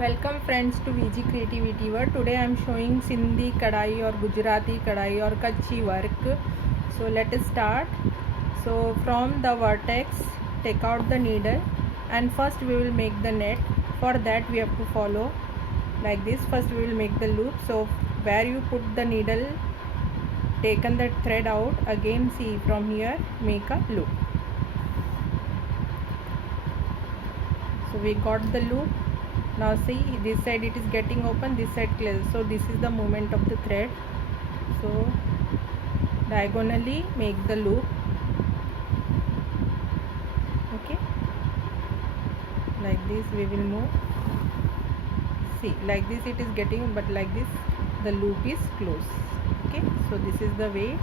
Welcome friends to VG Creativity World. Today I am showing Sindhi kadai or Gujarati kadai or Kachhi work. So let us start. So from the vertex take out the needle and first we will make the net. For that we have to follow like this. First we will make the loop. So where you put the needle, taken the thread out, again see from here make a loop. So we got the loop. Now see, this side it is getting open, this side closed. So this is the movement of the thread. So diagonally make the loop. Okay, like this we will move. See, like this it is getting, but like this the loop is closed. Okay, so this is the way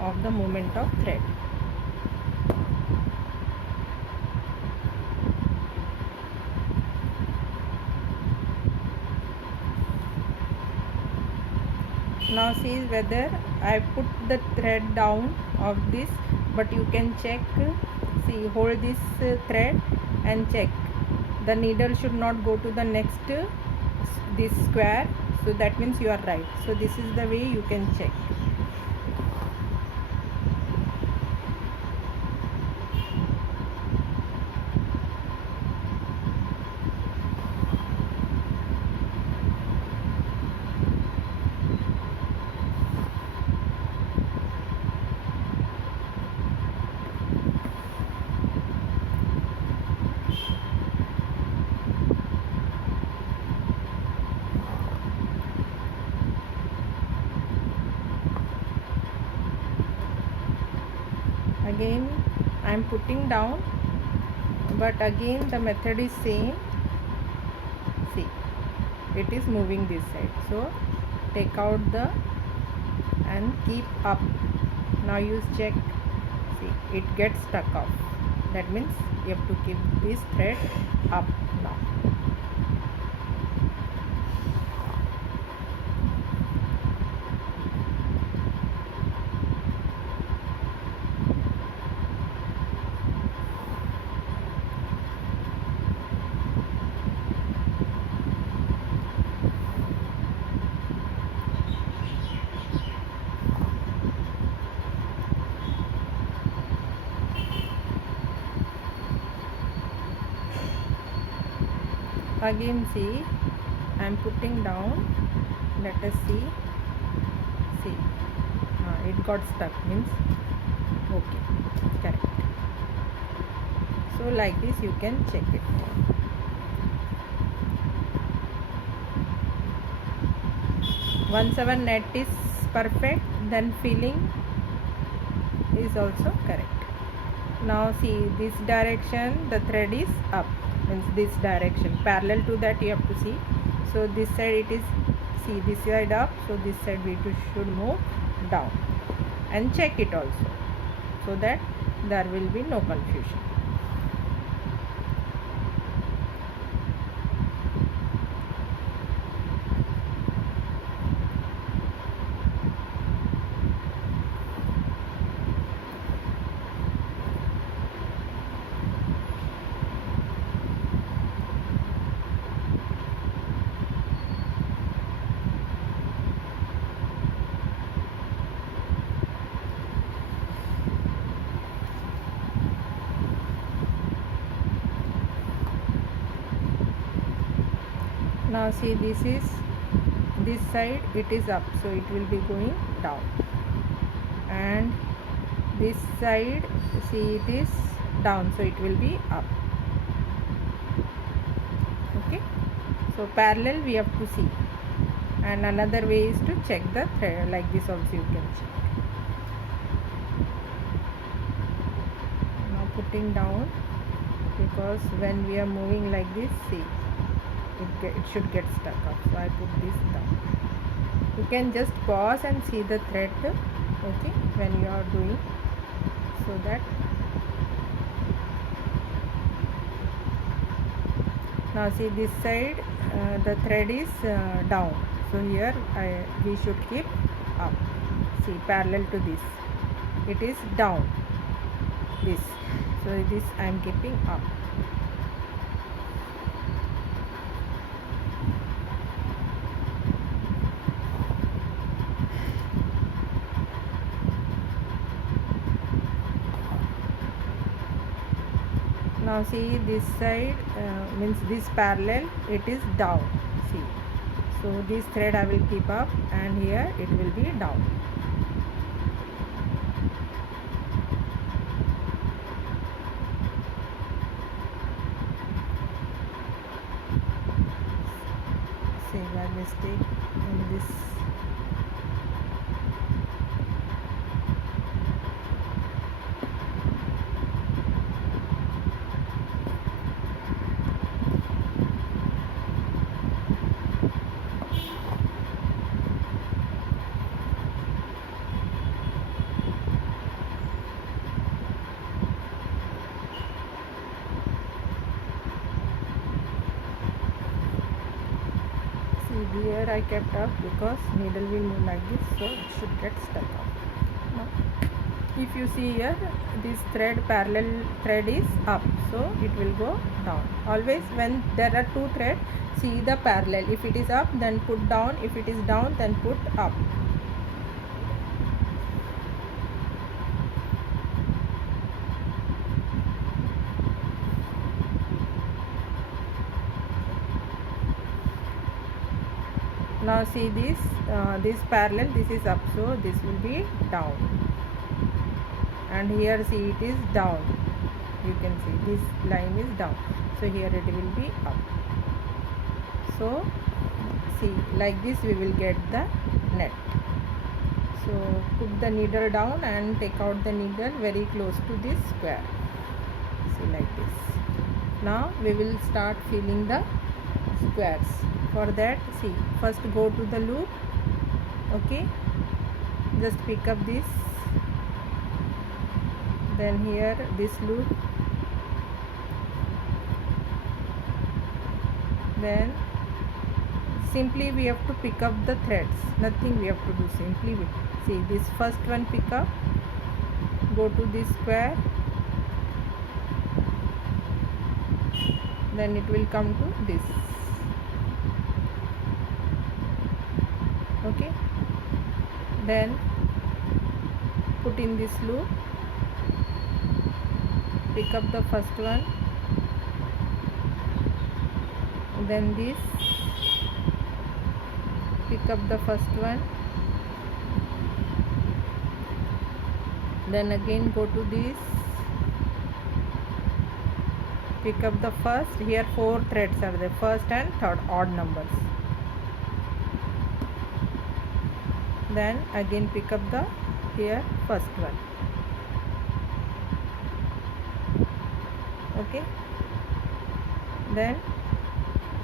of the movement of thread. Now see whether I put the thread down of this, but you can check. See, hold this thread and check. The needle should not go to the next this square, so that means you are right. So this is the way you can check. Again I am putting down, but again the method is same. See, it is moving this side, so take out the and keep up. Now you check. See, it gets stuck off. That means you have to keep this thread up now. Again see, I am putting down. Let us see. See, it got stuck, means okay, correct. So like this you can check it. Once our net is perfect, then filling is also correct. Now see, this direction the thread is up, means this direction parallel to that you have to see. So this side it is, see, this side up, so this side we should move down, and check it also, so that there will be no confusion. Now see, this is, this side it is up, so it will be going down, and this side see it is down, so it will be up. Okay, so parallel we have to see, and another way is to check the thread. Like this also you can check. Now putting down, because when we are moving like this, see, it should get stuck up, so I put this down. You can just pause and see the thread, okay, when you are doing, so that. Now see, this side the thread is down, so here we should keep up. See, parallel to this it is down, this, so this I am keeping up. Now see this side, means this parallel, it is down. See, so this thread I will keep up and here it will be down. See, by mistake in this. Here I kept up because needle will move like this, so it should get stuck up. Now, if you see here, this thread, parallel thread is up, so it will go down. Always when there are two threads, see the parallel. If it is up, then put down. If it is down, then put up. Now see this, this parallel, this is up, so this will be down, and here see it is down. You can see this line is down, so here it will be up. So see, like this we will get the net. So put the needle down and take out the needle very close to this square. See, like this. Now we will start filling the squares. For that, see, first go to the loop. Okay, just pick up this, then here this loop, then simply we have to pick up the threads, nothing we have to do. Simply see this first one, pick up, go to this square, then it will come to this. Okay, then put in this loop, pick up the first one, then this, pick up the first one, then again go to this, pick up the first. Here 4 threads are there, first and third odd numbers. Then again pick up the here first one. Okay, then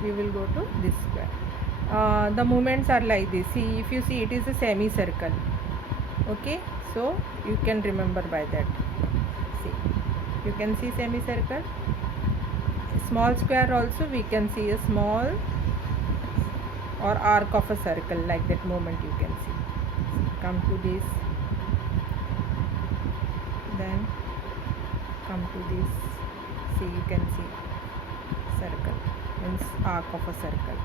we will go to this square. The movements are like this. See, if you see, it is a semicircle. Okay, so you can remember by that. See, you can see semicircle. Small square also we can see a small or arc of a circle, like that movement you can see. Come to this, then come to this. See, you can see circle, means arc of a circle.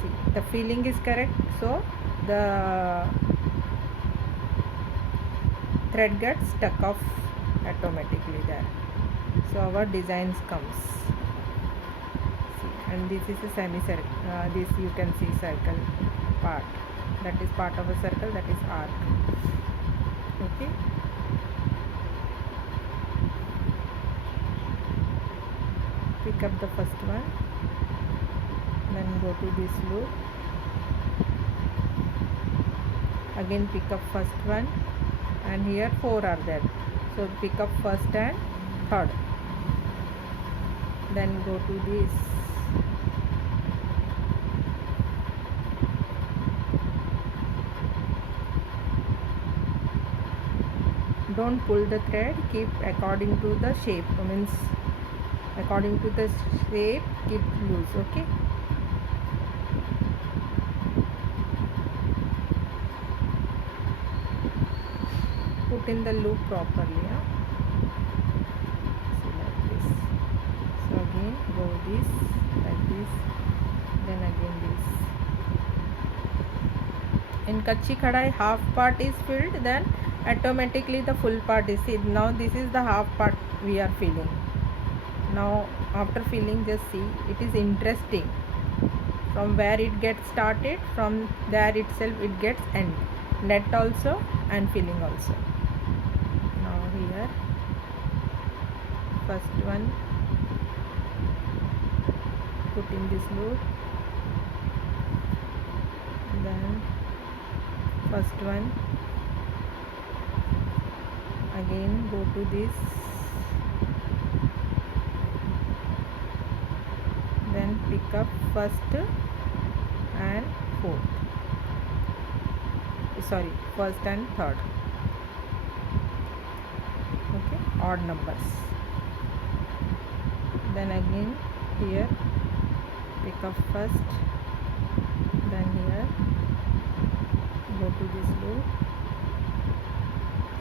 See, the feeling is correct, so the thread gets stuck off automatically there, so our designs comes. See, and this is a semicircle. This you can see circle part, that is part of a circle, that is arc. Okay, pick up the first one, then go to this loop, again pick up first one, and here 4 are there, so pick up first and third, then go to this, don't pull the thread, keep according to the shape, means according to the shape, keep loose. Okay, put in the loop properly. See, like this. So again go this, like this, then again this. In Kachi Kadai, half part is filled, then automatically the full part is. See, now this is the half part we are filling. Now after filling, just see, it is interesting. From where it gets started, from there itself it gets end. Net also and filling also. Now here, first one, put in this loop, then first one, again go to this, then pick up first and fourth, sorry, first and third, okay, odd numbers. Then again here pick up first, then here go to this loop,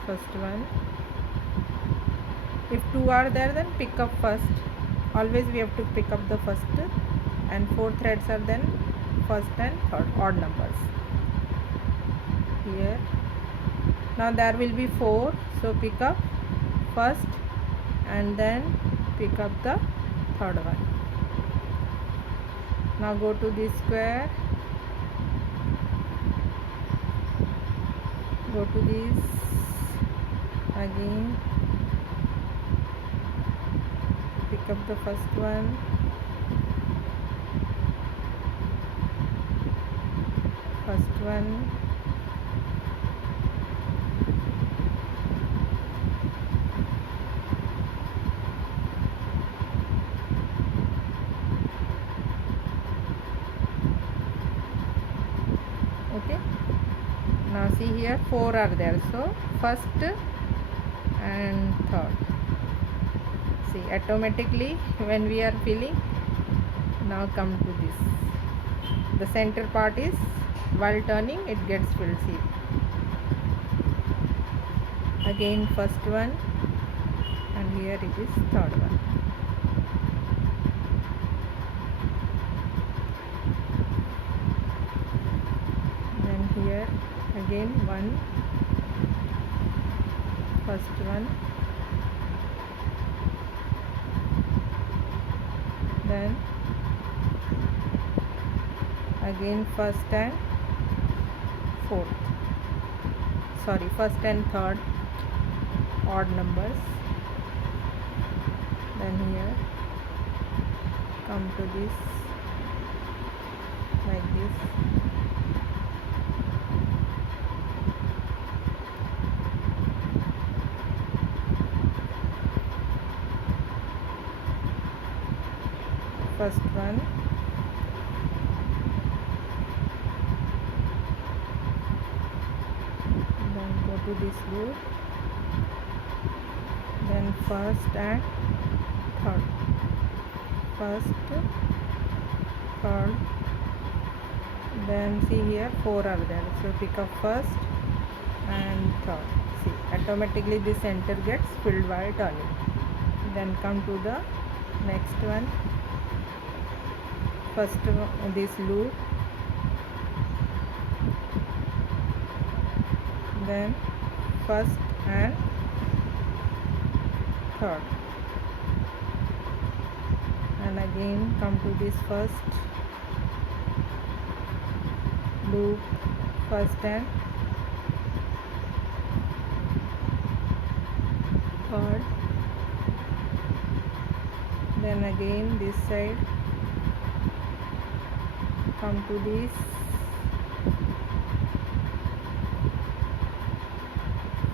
first one. If two are there, then pick up first. Always we have to pick up the first, and four threads are then first and third, odd numbers. Here now there will be four, so pick up first and then pick up the third one. Now go to this square, go to this, again pick up the first one, first one, okay. Now see here, four are there, so first and third. See, automatically when we are filling, now come to this, the center part is, while turning it gets filled. See, again first one, and here it is third one. Then here again one, first one, then again first and fourth, sorry, first and third, odd numbers. Then here come to this, like this, first one, then go to this loop, then first and third, first, third, then see here four are there, so pick up first and third. See, automatically this center gets filled while turning. Then come to the next one, first one, this loop, then first and third, and again come to this first loop, first and third, then again this side, come to this,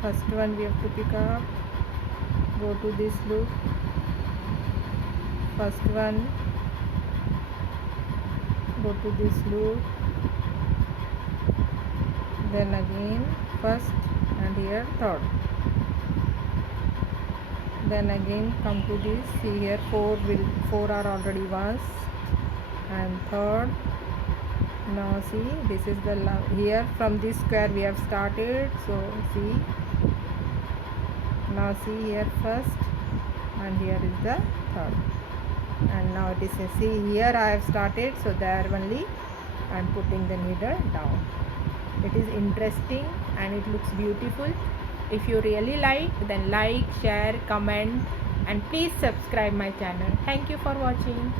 first one we have to pick up, go to this loop, first one, go to this loop, then again first and here third, then again come to this. See here four are already once and third. Now see, this is the here from this square we have started, so see, now see here first and here is the third, and now it is, see here I have started, so there only I am putting the needle down. It is interesting and it looks beautiful. If you really like, then like, share, comment and please subscribe my channel. Thank you for watching.